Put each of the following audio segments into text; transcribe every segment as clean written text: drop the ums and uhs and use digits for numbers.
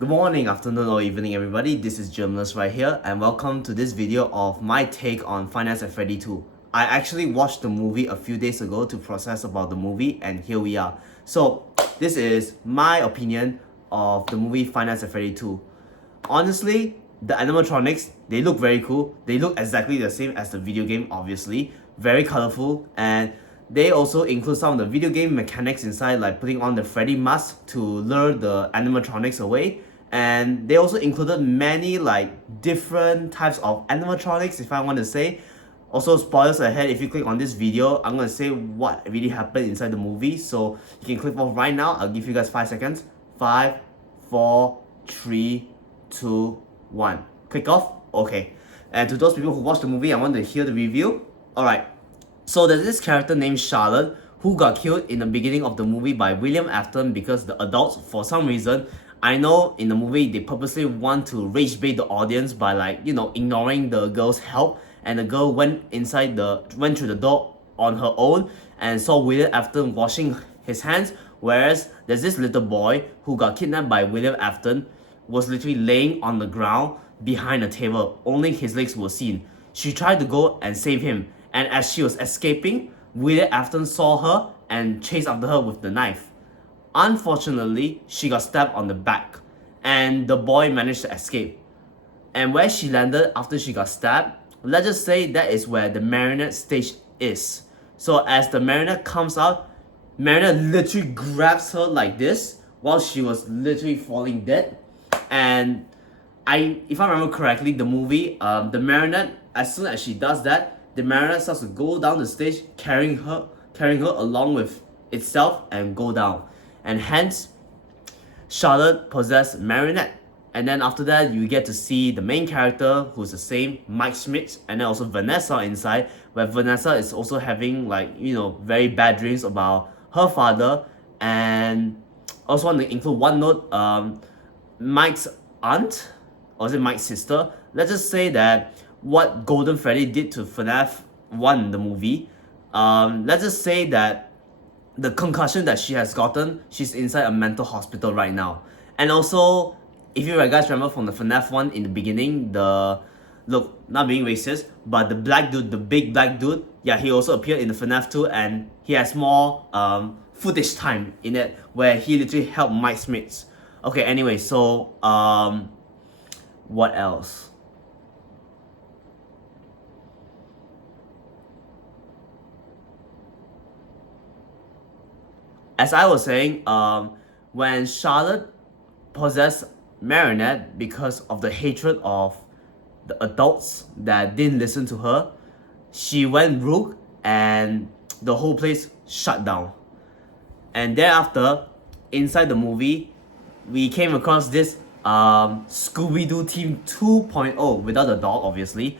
Good morning, afternoon, or evening, everybody. This is Journalist right here, and welcome to this video of my take on Finance at Freddy 2. I actually watched the movie a few days ago to process about the movie, and here we are. So, this is my opinion of the movie Finance at Freddy 2. Honestly, the animatronics, they look very cool. They look exactly the same as the video game, obviously. Very colorful, and they also include some of the video game mechanics inside, like putting on the Freddy mask to lure the animatronics away. And they also included many like different types of animatronics, if I want to say. Also, spoilers ahead, if you click on this video, I'm going to say what really happened inside the movie. So you can click off right now. I'll give you guys 5 seconds. 5, 4, 3, 2, 1. Click off. Okay. And to those people who watched the movie, I want to hear the review. Alright. So there's this character named Charlotte who got killed in the beginning of the movie by William Afton because the adults, for some reason, I know in the movie they purposely want to rage bait the audience by ignoring the girl's help, and the girl went through the door on her own and saw William Afton washing his hands, whereas there's this little boy who got kidnapped by William Afton, was literally laying on the ground behind a table. Only his legs were seen. She tried to go and save him, and as she was escaping, William Afton saw her and chased after her with the knife. Unfortunately, she got stabbed on the back, and the boy managed to escape. And where she landed after she got stabbed, let's just say that is where the marionette stage is. So as the marionette comes out, marionette literally grabs her like this while she was literally falling dead. And if I remember correctly, the movie, the marionette, as soon as she does that, the marionette starts to go down the stage, carrying her along with itself and go down. And hence, Charlotte possessed marionette. And then after that, you get to see the main character, who's the same, Mike Smith, and then also Vanessa inside, where Vanessa is also having very bad dreams about her father. And also want to include one note, Mike's aunt, or is it Mike's sister? Let's just say that what Golden Freddy did to FNAF 1, the movie, let's just say that the concussion that she has gotten, she's inside a mental hospital right now. And also, if you guys remember from the FNAF 1 in the beginning, look, not being racist, but the black dude, the big black dude, yeah, he also appeared in the FNAF 2, and he has more footage time in it where he literally helped Mike Smith. Okay, anyway, so what else? As I was saying, when Charlotte possessed marionette because of the hatred of the adults that didn't listen to her, she went rogue and the whole place shut down. And thereafter, inside the movie, we came across this Scooby-Doo Team 2.0 without the doll, obviously,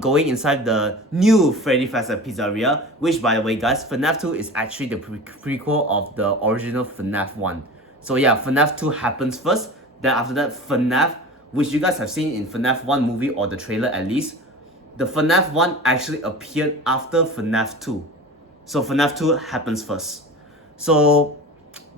going inside the new Freddy Fazbear Pizzeria, which, by the way, guys, FNAF 2 is actually the prequel of the original FNAF 1. So yeah, FNAF 2 happens first, then after that, FNAF, which you guys have seen in FNAF 1 movie or the trailer at least, the FNAF 1 actually appeared after FNAF 2. So FNAF 2 happens first. So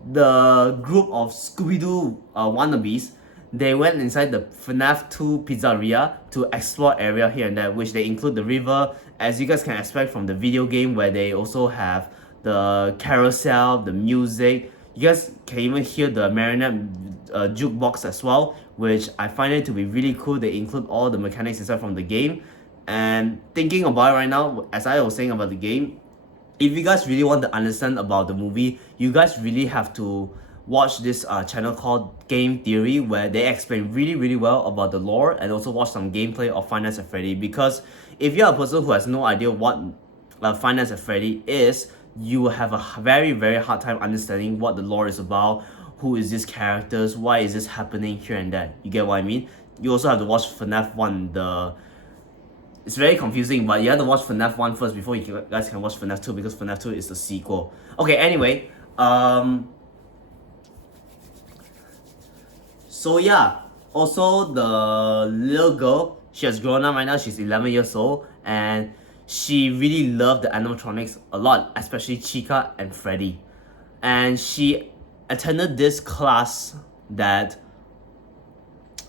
the group of Scooby-Doo wannabes, they went inside the FNAF 2 pizzeria to explore area here and there, which they include the river, as you guys can expect from the video game, where they also have the carousel, the music. You guys can even hear the marionette jukebox as well, which I find it to be really cool. They include all the mechanics inside from the game. And thinking about it right now, as I was saying about the game, if you guys really want to understand about the movie, you guys really have to watch this channel called Game Theory, where they explain really well about the lore, and also watch some gameplay of Finance at Freddy. Because if you're a person who has no idea what Finance at Freddy is, you will have a very hard time understanding what the lore is about, who is these characters, why is this happening here and there. You get what I mean? You also have to watch FNAF 1, it's very confusing, but you have to watch FNAF 1 first before you guys can watch FNAF 2, because FNAF 2 is the sequel. Okay, anyway, so yeah, also the little girl, she has grown up right now, she's 11 years old, and she really loved the animatronics a lot, especially Chica and Freddy. And she attended this class that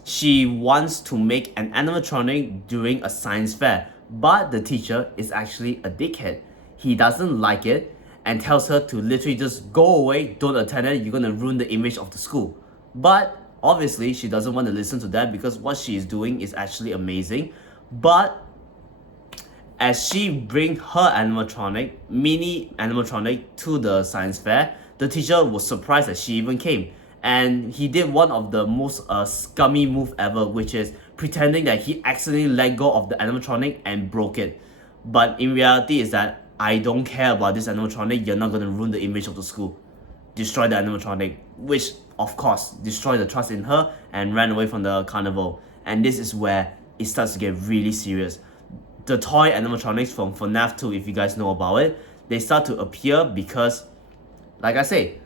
She wants to make an animatronic during a science fair, but the teacher is actually a dickhead. He doesn't like it and tells her to literally just go away, don't attend it, you're gonna ruin the image of the school. But obviously, she doesn't want to listen to that because what she is doing is actually amazing. But as she bring her mini animatronic to the science fair, the teacher was surprised that she even came. And he did one of the most scummy move ever, which is pretending that he accidentally let go of the animatronic and broke it. But in reality is that I don't care about this animatronic, you're not gonna ruin the image of the school. Destroy the animatronic, which of course destroyed the trust in her and ran away from the carnival. And this is where it starts to get really serious. The toy animatronics from FNAF 2, if you guys know about it, they start to appear because, like I say,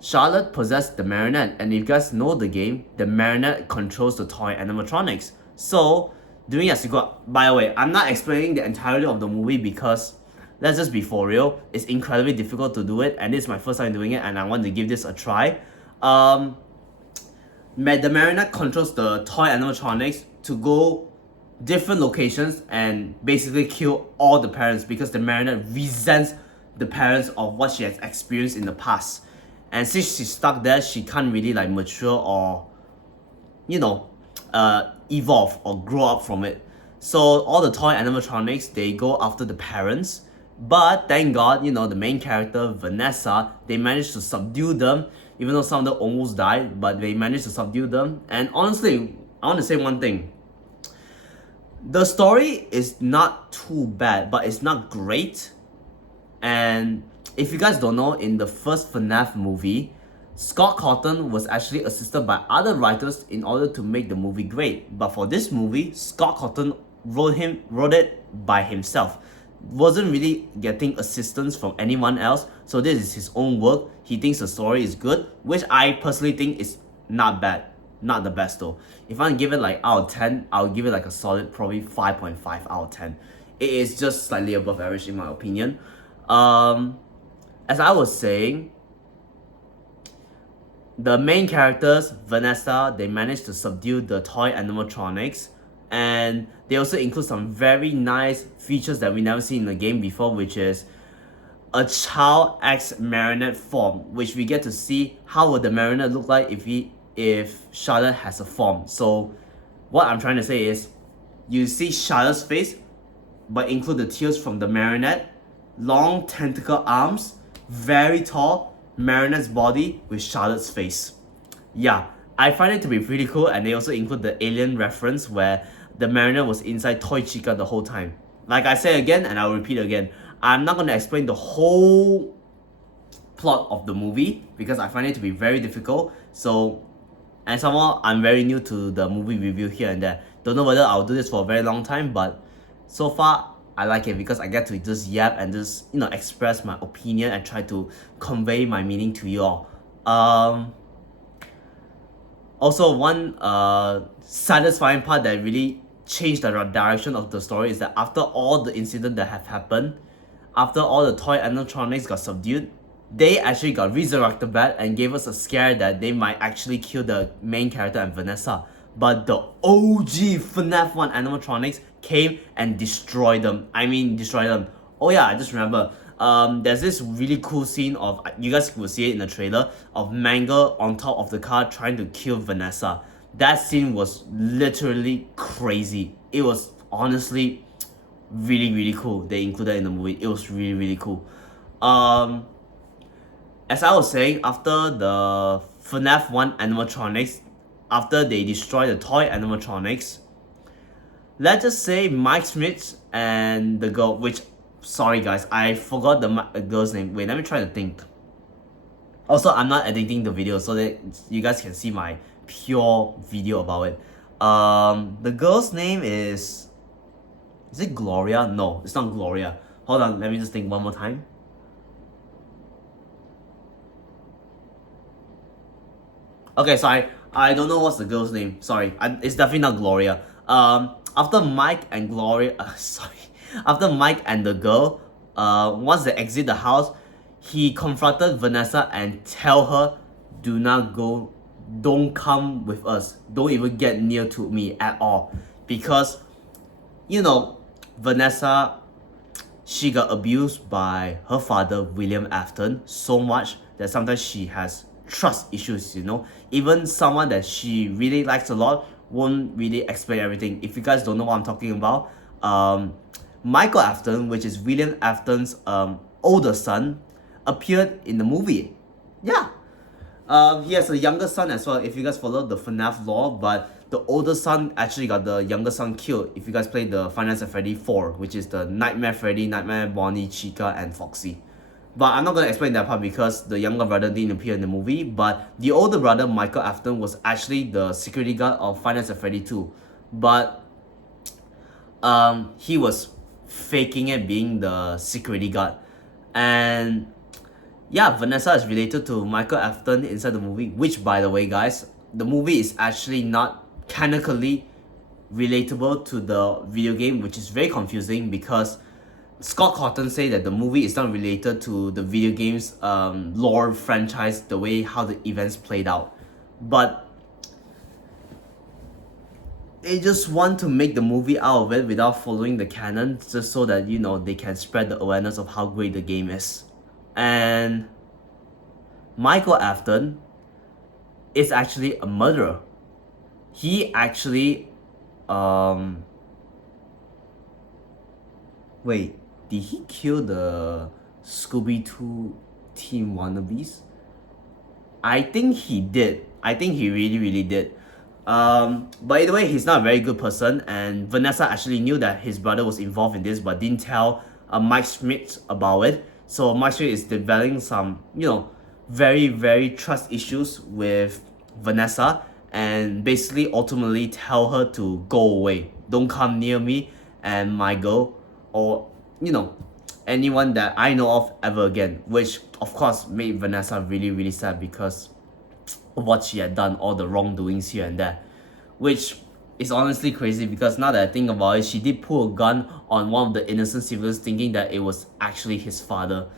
Charlotte possessed the marionette, and if you guys know the game, the marionette controls the toy animatronics. So, doing as you go. By the way, I'm not explaining the entirety of the movie because, let's just be for real, it's incredibly difficult to do it, and this is my first time doing it, and I want to give this a try. The marionette controls the toy animatronics to go different locations and basically kill all the parents because the marionette resents the parents of what she has experienced in the past. And since she's stuck there, she can't really like mature or, evolve or grow up from it. So all the toy animatronics, they go after the parents. But thank God, the main character, Vanessa, they managed to subdue them, even though some of them almost died, but they managed to subdue them. And honestly, I want to say one thing. The story is not too bad, but it's not great. And if you guys don't know, in the first FNAF movie, Scott Cawthon was actually assisted by other writers in order to make the movie great. But for this movie, Scott Cawthon wrote it by himself. Wasn't really getting assistance from anyone else, so this is his own work. He thinks the story is good, which I personally think is not bad. Not the best though. If I give it like out of 10, I'll give it like a solid probably 5.5 out of 10. It is just slightly above average in my opinion. As I was saying, the main characters, Vanessa, they managed to subdue the toy animatronics, and they also include some very nice features that we never seen in the game before, which is a child X marionette form, which we get to see how would the marionette look like if Charlotte has a form. So what I'm trying to say is, you see Charlotte's face, but include the tears from the marionette, long tentacle arms, very tall, marionette's body with Charlotte's face. Yeah, I find it to be pretty cool, and they also include the alien reference where the marionette was inside Toy Chica the whole time. Like I say again, and I'll repeat again, I'm not going to explain the whole plot of the movie because I find it to be very difficult. So, and somehow I'm very new to the movie review here and there. Don't know whether I'll do this for a very long time, but so far I like it because I get to just yap and just express my opinion and try to convey my meaning to you all. Also, one satisfying part that really changed the direction of the story is that after all the incidents that have happened, after all the toy animatronics got subdued, they actually got resurrected back and gave us a scare that they might actually kill the main character and Vanessa. But the OG FNAF 1 animatronics came and destroyed them. Destroyed them. Oh yeah, I just remember. There's this really cool scene of, you guys will see it in the trailer, of Manga on top of the car trying to kill Vanessa. That scene was literally crazy. It was honestly really, really cool. They included in the movie. It was really, really cool. As I was saying, after the FNAF 1 animatronics, after they destroy the toy animatronics, let's just say Mike Smith and the girl, which, sorry guys, I forgot the girl's name. Wait, let me try to think. Also, I'm not editing the video so that you guys can see my pure video about it. The girl's name is it Gloria? No, it's not Gloria. Hold on, let me just think one more time. Okay, sorry, I don't know what's the girl's name. Sorry, it's definitely not Gloria. After Mike and Gloria, after Mike and the girl, once they exit the house, he confronted Vanessa and tell her, do not go don't come with us. Don't even get near to me at all. Because, you know, Vanessa, she got abused by her father, William Afton, so much that sometimes she has trust issues, you know. Even someone that she really likes a lot won't really explain everything. If you guys don't know what I'm talking about, Michael Afton, which is William Afton's older son, appeared in the movie. Yeah. He has a younger son as well, if you guys follow the FNAF lore, but the older son actually got the younger son killed if you guys play the Finance at Freddy 4, which is the Nightmare Freddy, Nightmare Bonnie, Chica, and Foxy. But I'm not going to explain that part because the younger brother didn't appear in the movie, but the older brother, Michael Afton, was actually the security guard of Finance at Freddy 2. But he was faking it being the security guard. And yeah, Vanessa is related to Michael Afton inside the movie, which, by the way, guys, the movie is actually not canonically relatable to the video game, which is very confusing because Scott Cawthon say that the movie is not related to the video game's lore franchise, the way how the events played out. But they just want to make the movie out of it without following the canon, just so that, you know, they can spread the awareness of how great the game is. And Michael Afton is actually a murderer. He actually wait, did he kill the Scooby-Doo team wannabes? I think he did. I think he really did. But either way, he's not a very good person, and Vanessa actually knew that his brother was involved in this but didn't tell Mike Smith about it. So Mike Smith is developing some, you know, very trust issues with Vanessa, and basically ultimately tell her to go away. Don't come near me and my girl, or, you know, anyone that I know of ever again. Which of course made Vanessa really sad because of what she had done, all the wrongdoings here and there. Which is honestly crazy because now that I think about it, she did pull a gun on one of the innocent civilians thinking that it was actually his father.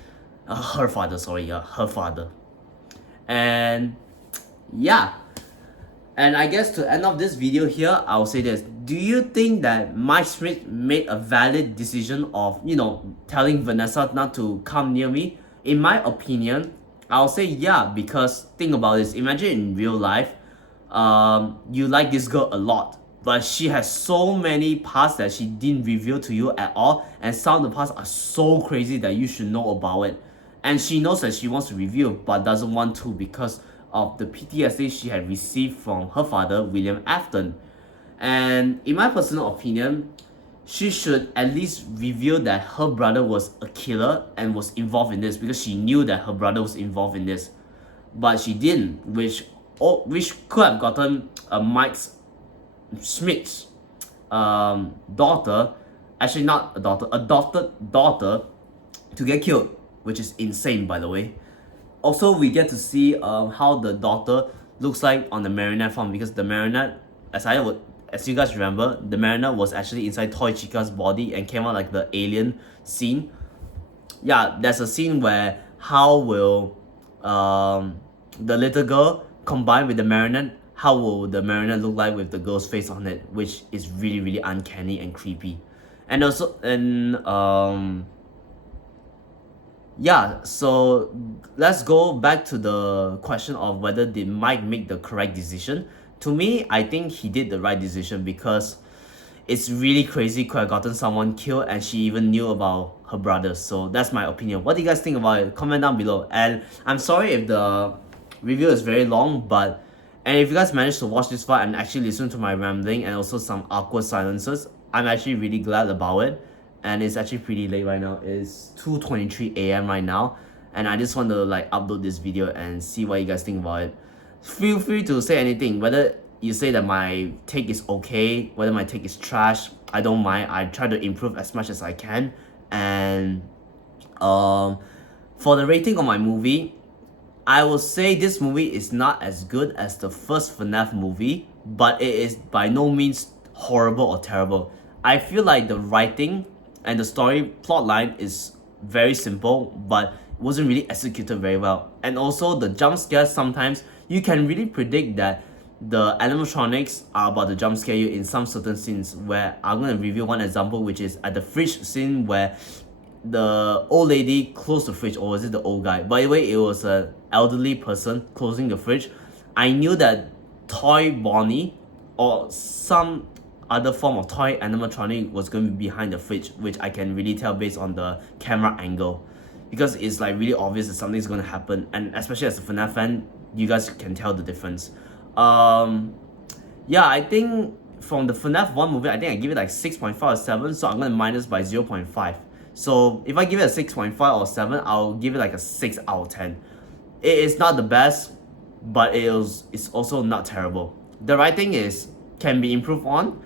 Her father, sorry, her father. And yeah. And I guess to end off this video here, I'll say this. Do you think that Mike Smith made a valid decision of, you know, telling Vanessa not to come near me? In my opinion, I'll say yeah, because think about this. Imagine in real life, you like this girl a lot, but she has so many parts that she didn't reveal to you at all, and some of the parts are so crazy that you should know about it. And she knows that she wants to reveal but doesn't want to because of the PTSD she had received from her father, William Afton. And in my personal opinion, she should at least reveal that her brother was a killer and was involved in this, because she knew that her brother was involved in this. But she didn't, which could have gotten Mike Smith's daughter, actually not a daughter, adopted daughter, to get killed, which is insane, by the way. Also, we get to see how the daughter looks like on the marionette form, because the marionette, as you guys remember, the marionette was actually inside Toy Chica's body and came out like the alien scene. Yeah, there's a scene where how will the little girl combine with the marionette, how will the marionette look like with the girl's face on it, which is really uncanny and creepy. And also, yeah, so let's go back to the question of whether did Mike make the correct decision. To me, I think he did the right decision, because it's really crazy could have gotten someone killed and she even knew about her brother. So that's my opinion. What do you guys think about it? Comment down below. And I'm sorry if the review is very long, and if you guys managed to watch this far and actually listen to my rambling and also some awkward silences, I'm actually really glad about it. And it's actually pretty late right now. It's 2:23 a.m. right now, and I just want to like upload this video and see what you guys think about it. Feel free to say anything, whether you say that my take is okay, whether my take is trash, I don't mind. I try to improve as much as I can. And for the rating of my movie, I will say this movie is not as good as the first FNAF movie, but it is by no means horrible or terrible. I feel like the writing and the story plotline is very simple, but wasn't really executed very well. And also the jump scares, sometimes you can really predict that the animatronics are about to jump scare you in some certain scenes, where I'm gonna review one example, which is at the fridge scene where the old lady closed the fridge, or was it the old guy? By the way, it was an elderly person closing the fridge. I knew that Toy Bonnie or some other form of toy animatronic was going to be behind the fridge, which I can really tell based on the camera angle, because it's like really obvious that something's going to happen, and especially as a FNAF fan, you guys can tell the difference. Yeah, I think from the FNAF 1 movie, I think I give it like 6.5 or 7, so I'm going to minus by 0.5. So if I give it a 6.5 or 7, I'll give it like a 6 out of 10. It is not the best, but it's also not terrible. The writing can be improved on,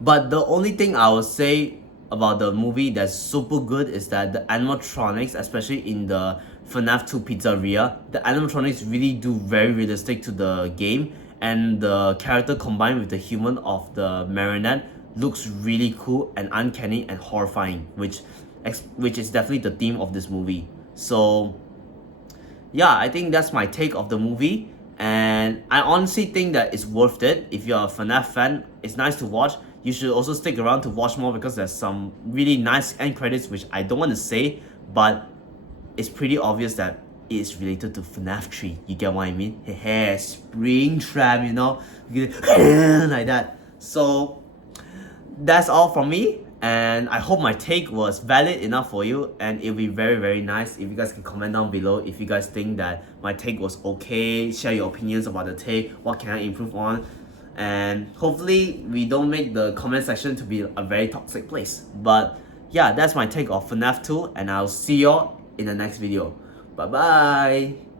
but the only thing I would say about the movie that's super good is that the animatronics, especially in the FNAF 2 Pizzeria, the animatronics really do very realistic to the game, and the character combined with the human of the marionette looks really cool and uncanny and horrifying, which is definitely the theme of this movie. So yeah, I think that's my take of the movie, and I honestly think that it's worth it. If you're a FNAF fan, it's nice to watch. You should also stick around to watch more, because there's some really nice end credits which I don't want to say, but it's pretty obvious that it is related to FNAF 3. You get what I mean? Hey, Springtrap, you know? Like that. So that's all from me, and I hope my take was valid enough for you, and it'll be very, very nice if you guys can comment down below if you guys think that my take was okay. Share your opinions about the take, what can I improve on, and hopefully we don't make the comment section to be a very toxic place. But yeah, that's my take of FNAF 2, and I'll see y'all in the next video. Bye bye.